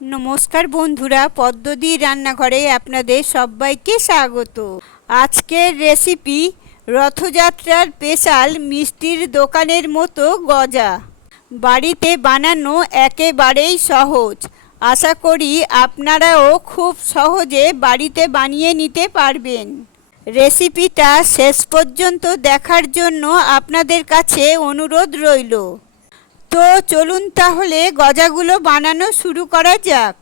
নমস্কার বন্ধুরা, পদ্মদি রান্নাঘরে আপনাদের সবাইকে স্বাগত। আজকের রেসিপি রথযাত্রার স্পেশাল মিষ্টির দোকানের মতো গজা। বাড়িতে বানানো একেবারেই সহজ। আশা করি আপনারাও খুব সহজে বাড়িতে বানিয়ে নিতে পারবেন। রেসিপিটা শেষ পর্যন্ত দেখার জন্য আপনাদের কাছে অনুরোধ রইল। তো চলুন তাহলে গজাগুলো বানানো শুরু করা যাক।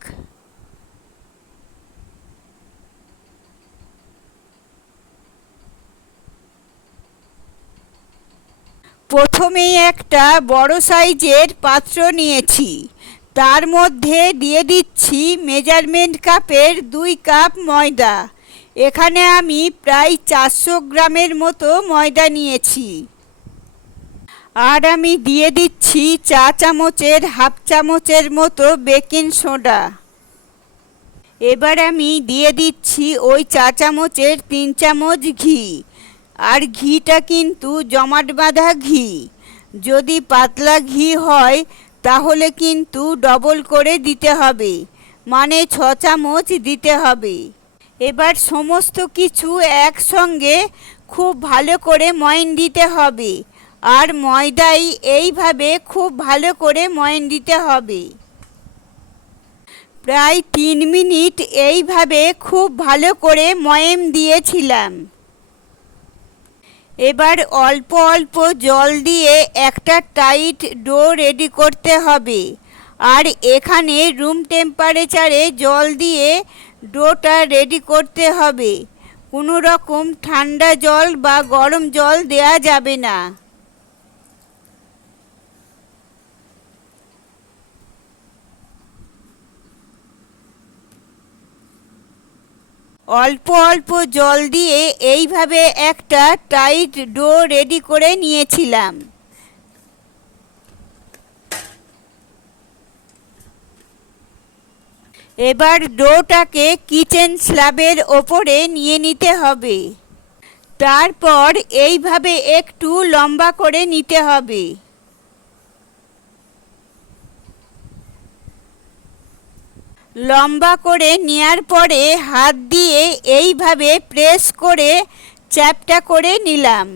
প্রথমেই একটা বড় সাইজের পাত্র নিয়েছি। তার মধ্যে দিয়ে দিচ্ছি মেজারমেন্ট কাপের দুই কাপ ময়দা। এখানে আমি প্রায় চারশো গ্রামের মতো ময়দা নিয়েছি। আর আমি দিয়ে দিচ্ছি চা চামচের, হাফ চামচের মতো বেকিং সোডা। এবার আমি দিয়ে দিচ্ছি ওই চা চামচের তিন চামচ ঘি। আর ঘিটা কিন্তু জমাট বাঁধা ঘি। যদি পাতলা ঘি হয়, তাহলে কিন্তু ডবল করে দিতে হবে। মানে ছ চামচ দিতে হবে। এবার সমস্ত কিছু একসঙ্গে খুব ভালো করে ময়ন দিতে হবে। আর ময়দাই এইভাবে খুব ভালো করে ময়ন দিতে হবে। প্রায় তিন মিনিট এইভাবে খুব ভালো করে ময়েম দিয়েছিলাম। এবার অল্প অল্প জল দিয়ে একটা টাইট ডো রেডি করতে হবে। আর এখানে রুম টেম্পারেচারে জল দিয়ে ডোটা রেডি করতে হবে। কোনো রকম ঠান্ডা জল বা গরম জল দেয়া যাবে না। অল্প অল্প জল দিয়ে এইভাবে একটা টাইট ডো রেডি করে নিয়েছিলাম। এবার ডোটাকে কিচেন স্ল্যাবের ওপরে নিয়ে নিতে হবে। তারপর এইভাবে একটু লম্বা করে নিতে হবে। লম্বা করে নেয়ার পরে হাত দিয়ে এইভাবে প্রেস করে চ্যাপটা করে নিলাম।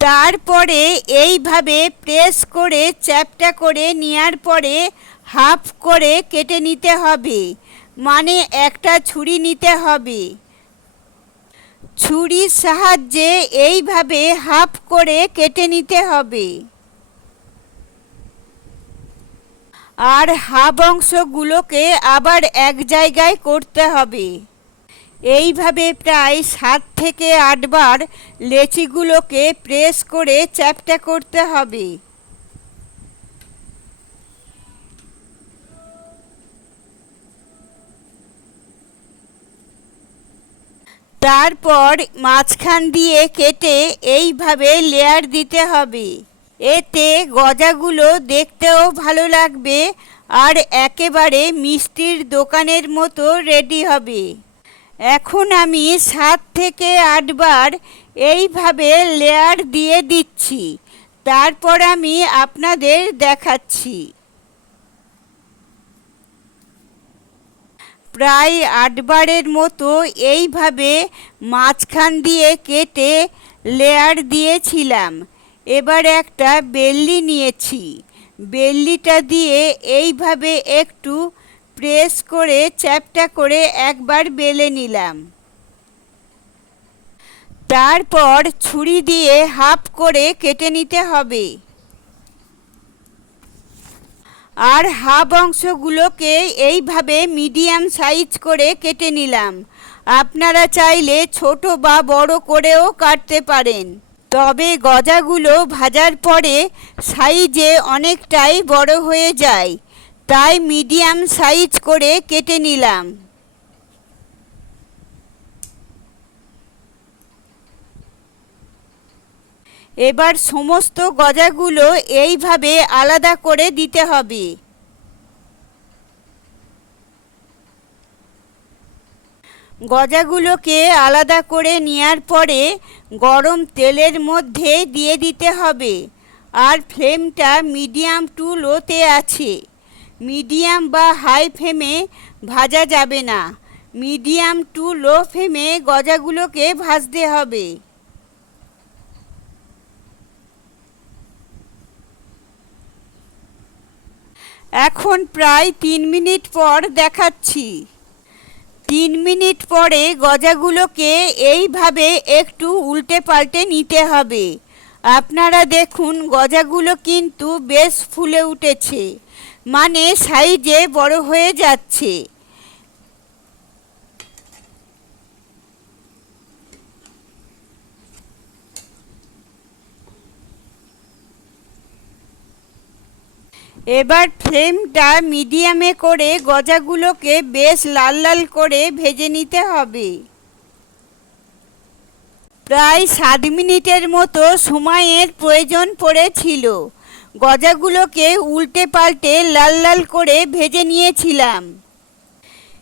তারপরে এইভাবে প্রেস করে চ্যাপটা করে নেওয়ার পরে হাফ করে কেটে নিতে হবে মানে একটা ছুরি নিতে হবে। ছুরির সাহায্যে এইভাবে হাফ করে কেটে নিতে হবে। আর হাফ অংশগুলোকে আবার এক জায়গায় করতে হবে। এইভাবে প্রায় সাত থেকে আটবার লেচিগুলোকে প্রেস করে চ্যাপটা করতে হবে। তারপর মাঝখান দিয়ে কেটে এইভাবে লেয়ার দিতে হবে। এতে গজাগুলো দেখতেও ভালো লাগবে আর একেবারে মিষ্টির দোকানের মতো রেডি হবে। এখন আমি সাত থেকে আটবার এইভাবে লেয়ার দিয়ে দিচ্ছি। তারপর আমি আপনাদের দেখাচ্ছি। প্রায় আটবারের মতো এইভাবে মাঝখান দিয়ে কেটে লেয়ার দিয়েছিলাম। এবার একটা বেল্লি নিয়েছি। বেল্লিটা দিয়ে এইভাবে একটু প্রেস করে চ্যাপটা করে একবার বেলে নিলাম। তারপর ছুরি দিয়ে হাফ করে কেটে নিতে হবে। আর হাফ অংশগুলোকে এইভাবে মিডিয়াম সাইজ করে কেটে নিলাম। আপনারা চাইলে ছোট বা বড় করেও কাটতে পারেন। তবে গজাগুলো ভাজার পরে সাইজে অনেকটাই বড় হয়ে যায়। তাই মিডিয়াম সাইজ করে কেটে নিলাম। এবার সমস্ত গজাগুলো এইভাবে আলাদা করে দিতে হবে। গজাগুলোকে আলাদা করে নেওয়ার পরে গরম তেলের মধ্যে দিয়ে দিতে হবে। আর ফ্লেমটা মিডিয়াম টু লোতে আছে। মিডিয়াম বা হাই ফ্লেমে ভাজা যাবে না। মিডিয়াম টু লো ফ্লেমে গজাগুলোকে ভাজতে হবে। এখন প্রায় তিন মিনিট পর দেখাচ্ছি। তিন মিনিট পরে গজাগুলোকে এইভাবে একটু উল্টে পাল্টে নিতে হবে। আপনারা দেখুন, গজাগুলো কিন্তু বেশ ফুলে উঠেছে। মানে সাইজে বড় হয়ে যাচ্ছে। এবার ফ্লেমটা মিডিয়ামে করে গজাগুলোকে বেশ লাল লাল করে ভেজে নিতে হবে। প্রায় সাত মিনিটের মতো সময়ের প্রয়োজন পড়েছিল। গজাগুলোকে উল্টে পাল্টে লাল লাল করে ভেজে নিয়েছিলাম।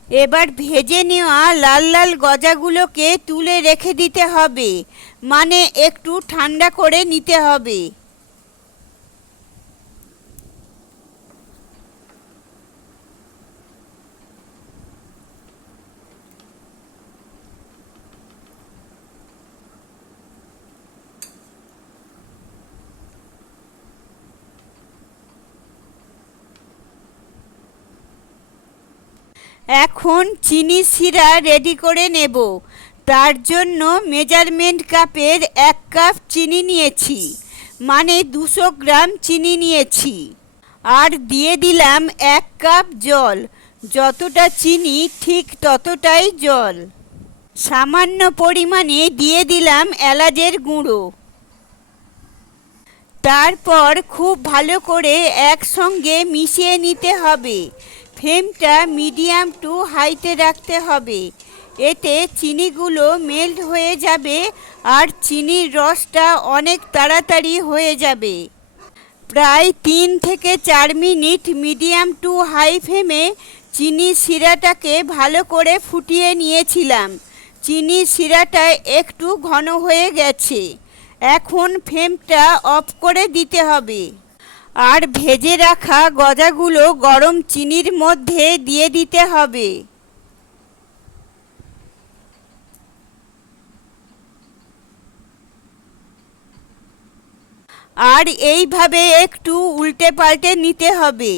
এবার ভেজে নেওয়া লাল লাল গজাগুলোকে তুলে রেখে দিতে হবে মানে একটু ঠান্ডা করে নিতে হবে। এখন চিনি শিরা রেডি করে নেব। তার জন্য মেজারমেন্ট কাপের এক কাপ চিনি নিয়েছি মানে দুশো গ্রাম চিনি নিয়েছি। আর দিয়ে দিলাম এক কাপ জল, যতটা চিনি ঠিক ততটাই জল। সামান্য পরিমাণে দিয়ে দিলাম এলাচের গুঁড়ো। তারপর খুব ভালো করে একসঙ্গে মিশিয়ে নিতে হবে। ফ্লেমটা মিডিয়াম টু হাইতে রাখতে হবে। এতে চিনিগুলো মেল্ট হয়ে যাবে আর চিনির রসটা অনেক তাড়াতাড়ি হয়ে যাবে। প্রায় তিন থেকে চার মিনিট মিডিয়াম টু হাই ফ্লেমে চিনি শিরাটাকে ভালো করে ফুটিয়ে নিয়েছিলাম। চিনি শিরাটা একটু ঘন হয়ে গেছে। এখন ফ্লেমটা অফ করে দিতে হবে। আর ভেজে রাখা গজাগুলো গরম চিনির মধ্যে দিয়ে দিতে হবে। আর এইভাবে একটু উল্টে পাল্টে নিতে হবে।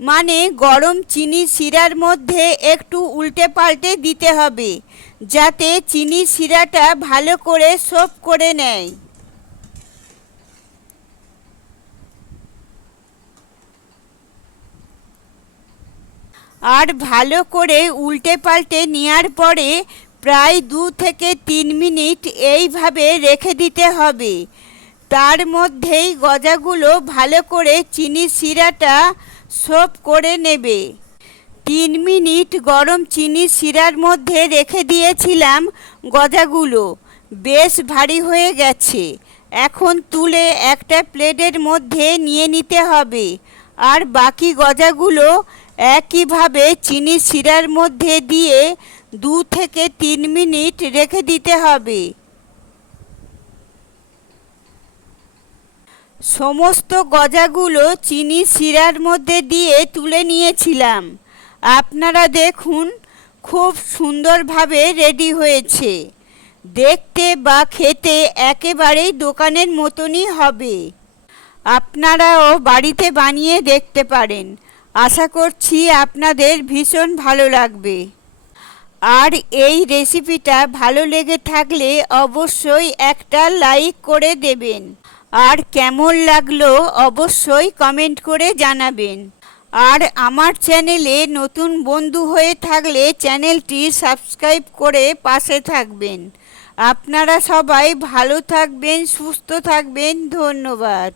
মানে গরম চিনি শিরার মধ্যে একটু উল্টে পাল্টে দিতে হবে, যাতে চিনি শিরাটা ভালো করে সোপ করে নেয়। আর ভালো করে উল্টে পাল্টে নেওয়ার পরে প্রায় দু থেকে তিন মিনিট এইভাবে রেখে দিতে হবে। তার মধ্যেই গজাগুলো ভালো করে চিনি শিরাটা সোপ করে নেবে। তিন মিনিট গরম চিনি শিরার মধ্যে রেখে দিয়েছিলাম গজাগুলো। বেশ ভারী হয়ে গেছে। এখন তুলে একটা প্লেটের মধ্যে নিয়ে নিতে হবে। আর বাকি গজাগুলো একইভাবে চিনি শিরার মধ্যে দিয়ে দু থেকে তিন মিনিট রেখে দিতে হবে। সমস্ত গজাগুলো চিনি শিরার মধ্যে দিয়ে তুলে নিয়েছিলাম। আপনারা দেখুন, খুব সুন্দরভাবে রেডি হয়েছে। দেখতে বা খেতে একেবারেই দোকানের মতনই হবে। আপনারাও বাড়িতে বানিয়ে দেখতে পারেন। আশা করছি আপনাদের ভীষণ ভালো লাগবে। আর এই রেসিপিটা ভালো লেগে থাকলে অবশ্যই একটা লাইক করে দেবেন। আর কেমন লাগল অবশ্যই কমেন্ট করে জানাবেন। আর আমার চ্যানেলে নতুন বন্ধু হয়ে থাকলে চ্যানেলটি সাবস্ক্রাইব করে পাশে থাকবেন। আপনারা সবাই ভালো থাকবেন, সুস্থ থাকবেন, ধন্যবাদ।